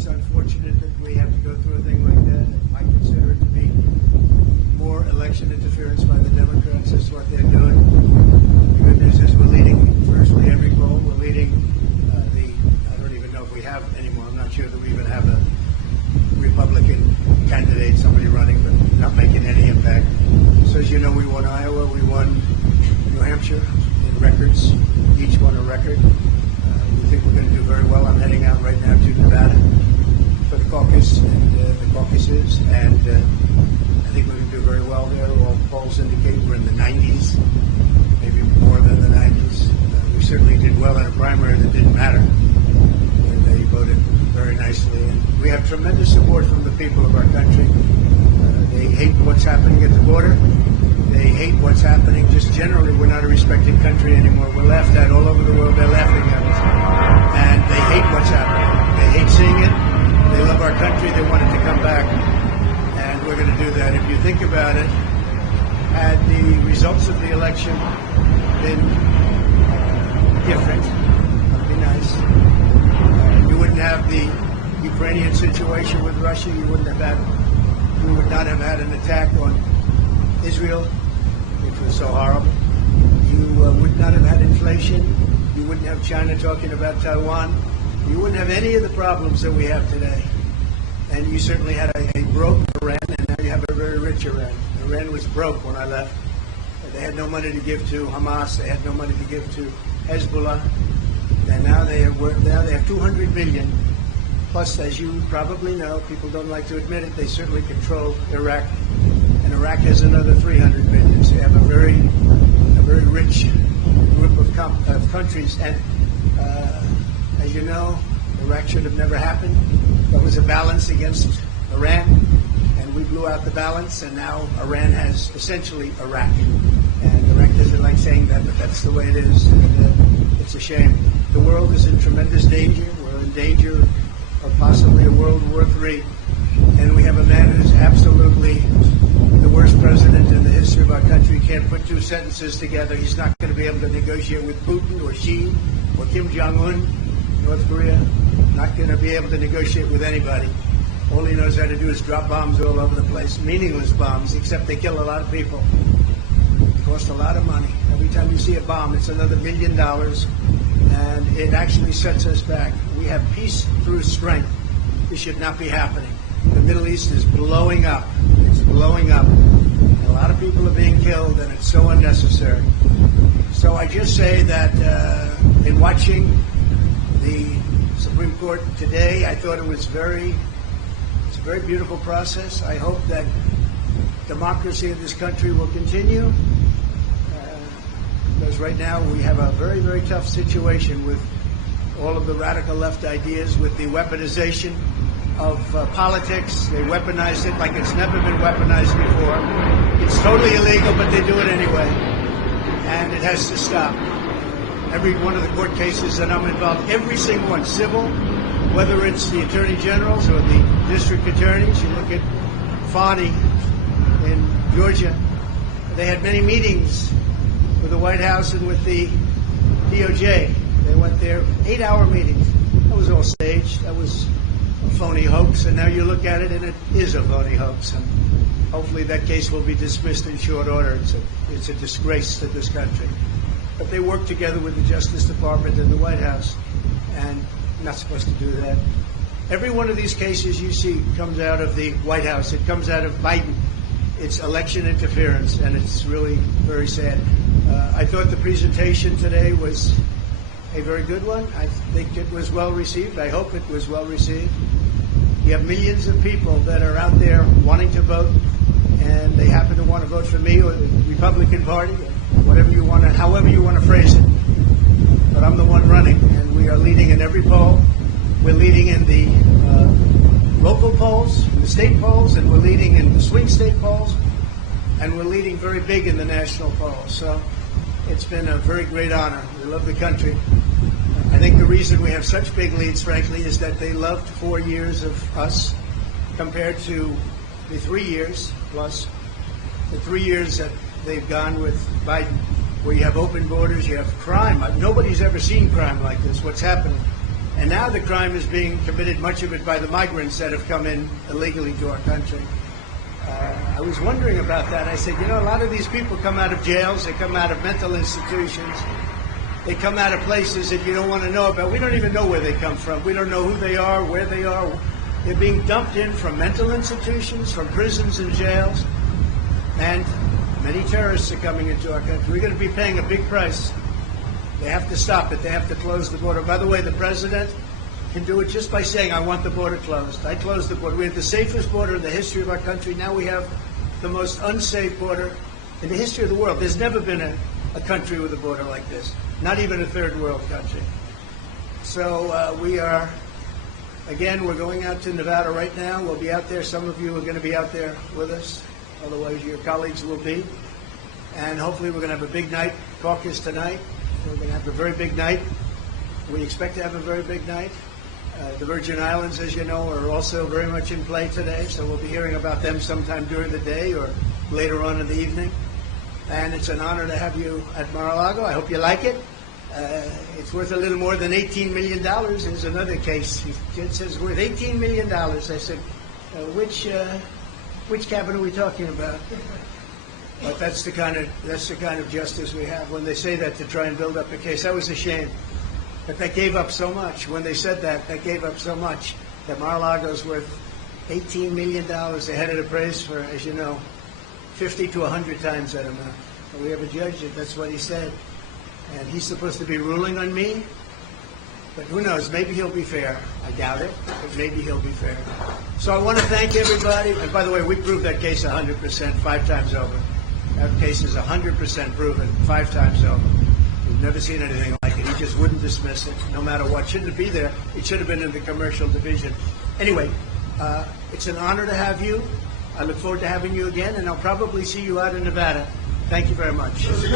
it's unfortunate that we have to go through a thing like that. I consider it to be more election interference by the Democrats. That's what they're doing. The good news is we're leading virtually every poll. We're leading I don't even know if we have anymore. I'm not sure that we even have a Republican candidate, somebody running, but not making any impact. So as you know, we won Iowa, we won New Hampshire in records, each one a record. We think we're going to do very well. I'm heading out right now to Nevada for the caucus and the caucuses, and I think we're going to do very well there. All polls indicate we're in the 90s, maybe more than the 90s. We certainly did well in a primary that didn't matter. They voted very nicely, and we have tremendous support from the people of our country. They hate what's happening at the border. They hate what's happening just generally. We're not a respected country anymore. We're laughed at all over the world. They're laughing at us. And they hate what's happening. They hate seeing it. They love our country. They want it to come back. And we're going to do that. If you think about it, had the results of the election been different, that would be nice. You wouldn't have the Ukrainian situation with Russia. You would not have had an attack on Israel, which was so horrible. You would not have had inflation. You wouldn't have China talking about Taiwan. You wouldn't have any of the problems that we have today. And you certainly had a broke Iran, and now you have a very rich Iran. Iran was broke when I left. They had no money to give to Hamas. They had no money to give to Hezbollah. And now they have 200 billion. Plus, as you probably know, people don't like to admit it, they certainly control Iraq. And Iraq has another 300 billion. So you have a very rich group of countries. And as you know, Iraq should have never happened. There was a balance against Iran, and we blew out the balance, and now Iran has essentially Iraq. And Iraq doesn't like saying that, but that's the way it is. And, it's a shame. The world is in tremendous danger. We're in danger of possibly a World War III. And we have a man who is absolutely the worst president in the history of our country. He can't put two sentences together. He's not going to be able to negotiate with Putin or Xi or Kim Jong-un, North Korea. Not going to be able to negotiate with anybody. All he knows how to do is drop bombs all over the place. Meaningless bombs, except they kill a lot of people. It costs a lot of money. Every time you see a bomb, it's another $1 million. And it actually sets us back. We have peace through strength. This should not be happening. The Middle East is blowing up. It's blowing up. And a lot of people are being killed, and it's so unnecessary. So I just say that in watching the Supreme Court today, I thought it's a very beautiful process. I hope that democracy in this country will continue. Because right now we have a very, very tough situation with all of the radical left ideas, with the weaponization of politics. They weaponize it like it's never been weaponized before. It's totally illegal, but they do it anyway. And it has to stop. Every one of the court cases that I'm involved, every single one, civil, whether it's the attorney generals or the district attorneys. You look at Fani in Georgia. They had many meetings with the White House and with the DOJ. They went there, 8-hour meetings. That was all staged. That was a phony hoax. And now you look at it, and it is a phony hoax. And hopefully that case will be dismissed in short order. It's a disgrace to this country. But they work together with the Justice Department and the White House. And you're not supposed to do that. Every one of these cases you see comes out of the White House. It comes out of Biden. It's election interference, and it's really very sad. I thought the presentation today was a very good one. I think it was well received. I hope it was well received. You have millions of people that are out there wanting to vote, and they happen to want to vote for me or the Republican Party, or whatever you want to, however you want to phrase it. But I'm the one running, and we are leading in every poll. We're leading in the local polls, in the state polls, and we're leading in the swing state polls, and we're leading very big in the national polls. So it's been a very great honor. We love the country. I think the reason we have such big leads, frankly, is that they loved 4 years of us compared to the 3 years plus the 3 years that they've gone with Biden, where you have open borders, you have crime. Nobody's ever seen crime like this, what's happening. And now the crime is being committed, much of it by the migrants that have come in illegally to our country. I was wondering about that. I said, a lot of these people come out of jails, they come out of mental institutions, they come out of places that you don't want to know about. We don't even know where they come from. We don't know who they are, where they are. They're being dumped in from mental institutions, from prisons and jails, and many terrorists are coming into our country. We're going to be paying a big price. They have to stop it. They have to close the border. By the way, the president can do it just by saying, I want the border closed. I closed the border. We have the safest border in the history of our country. Now we have the most unsafe border in the history of the world. There's never been a country with a border like this, not even a third world country. So we are, again, we're going out to Nevada right now. We'll be out there. Some of you are going to be out there with us. Otherwise, your colleagues will be. And hopefully we're going to have a big night, caucus tonight. We're going to have a very big night. We expect to have a very big night. The Virgin Islands, as you know, are also very much in play today, so we'll be hearing about them sometime during the day or later on in the evening. And it's an honor to have you at Mar-a-Lago. I hope you like it. It's worth a little more than $18 million. There's another case. It says worth $18 million. I said, which cabin are we talking about? But that's the kind of justice we have. When they say that to try and build up a case, that was a shame. But that gave up so much. When they said that gave up so much. That Mar-a-Lago's worth $18 million. They had it appraised for, as you know, 50 to 100 times that amount. And we have a judge that's what he said. And he's supposed to be ruling on me. But who knows? Maybe he'll be fair. I doubt it, but maybe he'll be fair. So I want to thank everybody. And by the way, we proved that case 100%, 5 times over. That case is 100% proven, 5 times over. We've never seen anything like it. He just wouldn't dismiss it, no matter what. Shouldn't it be there? It should have been in the commercial division. Anyway, it's an honor to have you. I look forward to having you again, and I'll probably see you out in Nevada. Thank you very much. The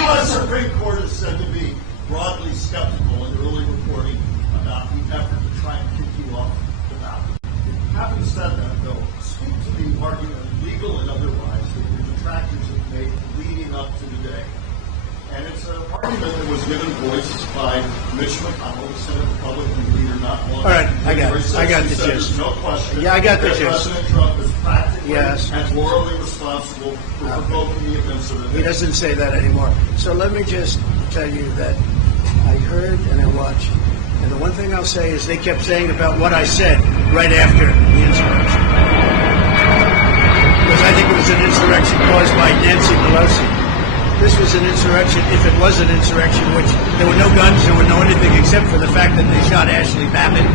U.S. Supreme Court is said to be broadly skeptical in early reporting about the effort to try and kick you off the ballot. Having said that, though, speak to the argument, legal and otherwise, that your detractors have made leading up to the day. And it's an argument that was given voice by Mitch McConnell, the Senate Republican leader, not long. All right, I got the gist. There's no question. Yeah, I got the gist. President Trump is practically and morally responsible for provoking the events of the day. He doesn't say that anymore. So let me just tell you that I heard and I watched. And the one thing I'll say is they kept saying about what I said right after the insurrection. Because I think it was an insurrection caused by Nancy Pelosi. This was an insurrection, if it was an insurrection, which there were no guns, there were no anything except for the fact that they shot Ashley Babbitt.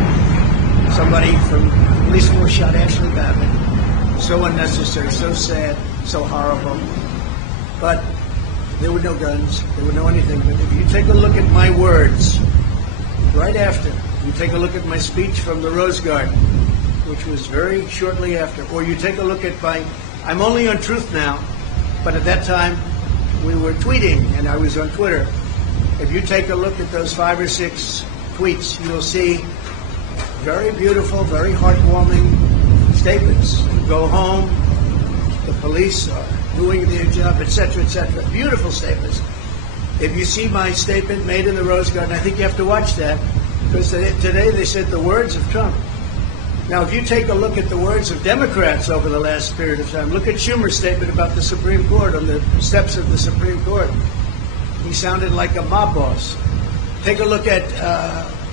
Somebody from police force shot Ashley Babbitt. So unnecessary, so sad, so horrible. But there were no guns, there were no anything. But if you take a look at my words, right after, you take a look at my speech from the Rose Garden, which was very shortly after, or you take a look at I'm only on Truth now, but at that time, we were tweeting, and I was on Twitter. If you take a look at those 5 or 6 tweets, you'll see very beautiful, very heartwarming statements. Go home, the police are doing their job, etc., etc. Beautiful statements. If you see my statement made in the Rose Garden, I think you have to watch that, because today they said the words of Trump. Now, if you take a look at the words of Democrats over the last period of time, look at Schumer's statement about the Supreme Court on the steps of the Supreme Court. He sounded like a mob boss. Take a look at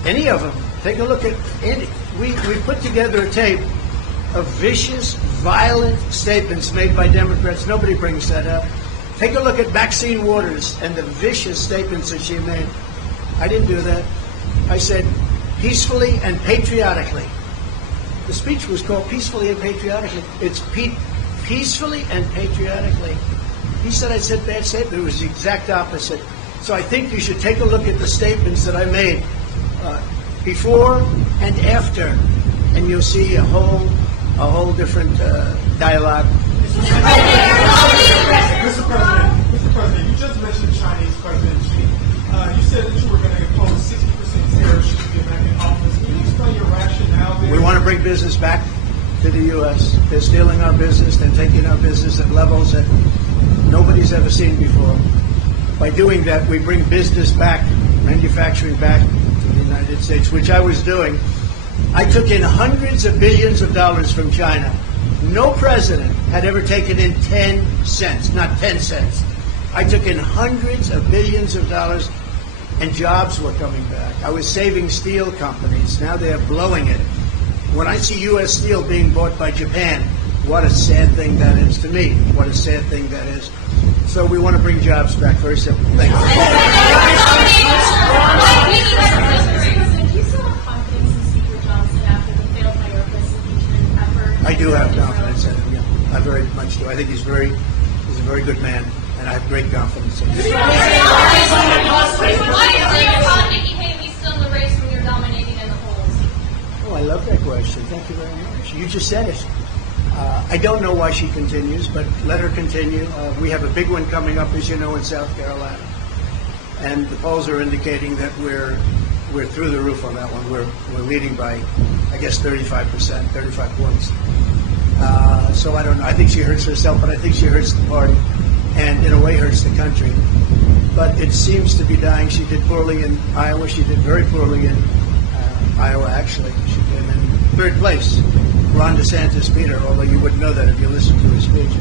any of them. Take a look at any. We put together a tape of vicious, violent statements made by Democrats. Nobody brings that up. Take a look at Maxine Waters and the vicious statements that she made. I didn't do that. I said peacefully and patriotically. The speech was called Peacefully and Patriotically. It's peacefully and patriotically. He said I said bad statement. It was the exact opposite. So I think you should take a look at the statements that I made before and after, and you'll see a whole different dialogue. Mr. President, you just mentioned Chinese President Xi. You said that you were going to impose 60% tariffs should you get back in office. Can you explain your rationale there? We want to bring business back to the U.S. They're stealing our business. They're taking our business at levels that nobody's ever seen before. By doing that, we bring business back manufacturing back to the United States, which I was doing, I took in hundreds of billions of dollars from China. No president had ever taken in 10 cents, not 10 cents. I took in hundreds of billions of dollars, and jobs were coming back. I was saving steel companies. Now they're blowing it. When I see U.S. steel being bought by Japan, what a sad thing that is to me. What a sad thing that is. So we want to bring jobs back. Very simple. Thank you. Do you still have confidence in Speaker Johnson after the failed Mayorkas impeachment effort? I do have confidence in him. Yeah. I very much do. I think he's a very good man, and I have great confidence in him. Why is Leader Todd Nikki Haley still in the race when you're dominating in the polls? Oh, I love that question. Thank you very much. You just said it. I don't know why she continues, but let her continue. We have a big one coming up, as you know, in South Carolina, and the polls are indicating that we're through the roof on that one. We're leading by, I guess, 35%, 35 points. So I don't know. I think she hurts herself, but I think she hurts the party, and in a way hurts the country. But it seems to be dying. She did poorly in Iowa. She did very poorly in Iowa, actually. She came in third place. Ron DeSantis beat her, although you wouldn't know that if you listened to his speech.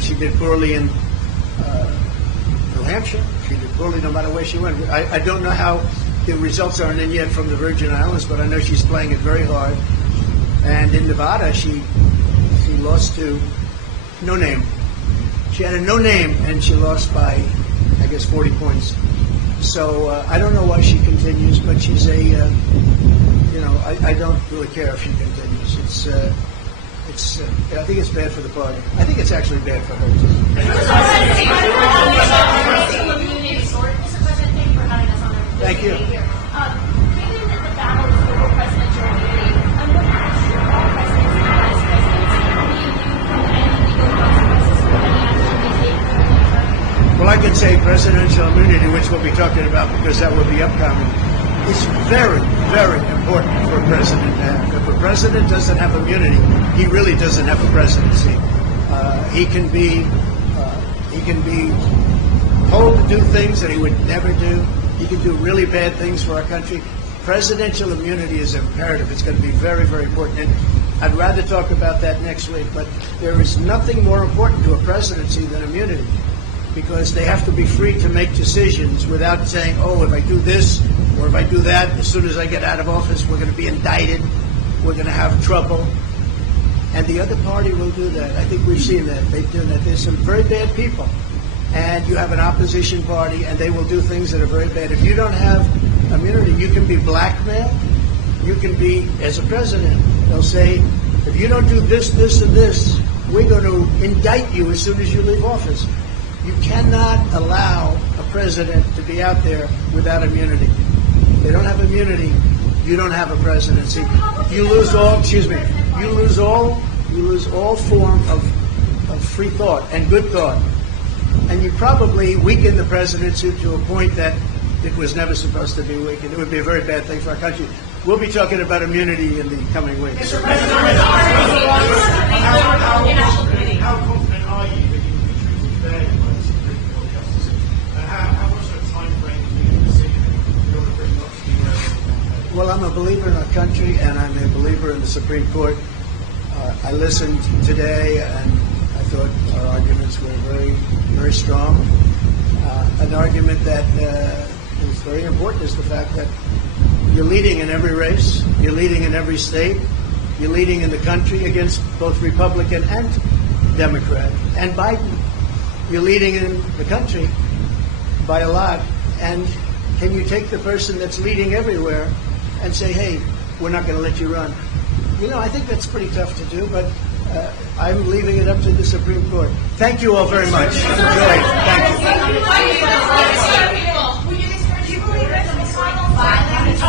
She did poorly in New Hampshire. She did poorly no matter where she went. I don't know how the results aren't in yet from the Virgin Islands, but I know she's playing it very hard. And in Nevada, she lost to no name. She had a no name, and she lost by, I guess, 40 points. So I don't know why she continues, but she's a, I don't really care if she continues. I think it's bad for the party. I think it's actually bad for her too. Mr. President, thank you for having us on our Thank you. Given the battle for presidential immunity, I'm wondering if all presidents and vice presidents are immune from any legal consequences for any action they take in the future? Well, I can say presidential immunity, which we'll be talking about because that will be upcoming, is very, very important for a president to have. If a president doesn't have immunity, he really doesn't have a presidency. He can be told to do things that he would never do. He can do really bad things for our country. Presidential immunity is imperative. It's going to be very, very important. And I'd rather talk about that next week. But there is nothing more important to a presidency than immunity, because they have to be free to make decisions without saying, oh, if I do this or if I do that, as soon as I get out of office, we're going to be indicted, we're going to have trouble. And the other party will do that. I think we've seen that. They've done that. There's some very bad people. And you have an opposition party, and they will do things that are very bad. If you don't have immunity, you can be blackmailed. You can be, as a president, they'll say, if you don't do this, this, and this, we're going to indict you as soon as you leave office. You cannot allow a president to be out there without immunity. If they don't have immunity, you don't have a presidency. You lose all, you lose all form of free thought and good thought. And you probably weaken the presidency to a point that it was never supposed to be weakened. It would be a very bad thing for our country. We'll be talking about immunity in the coming weeks. How confident are you that you will be treated fairly by the Supreme Court justices? And how much of a time frame do you see in order for it not to be relevant? Well, I'm a believer in our country, and I'm a believer in the Supreme Court. I listened today, and I thought our arguments were very, very strong. An argument that is very important is the fact that you're leading in every race, you're leading in every state, you're leading in the country against both Republican and Democrat. And Biden, you're leading in the country by a lot. And can you take the person that's leading everywhere and say, hey, we're not going to let you run? I think that's pretty tough to do, but I'm leaving it up to the Supreme Court. Thank you all very much. Enjoy it. Thank you. Will you believe that the final filing is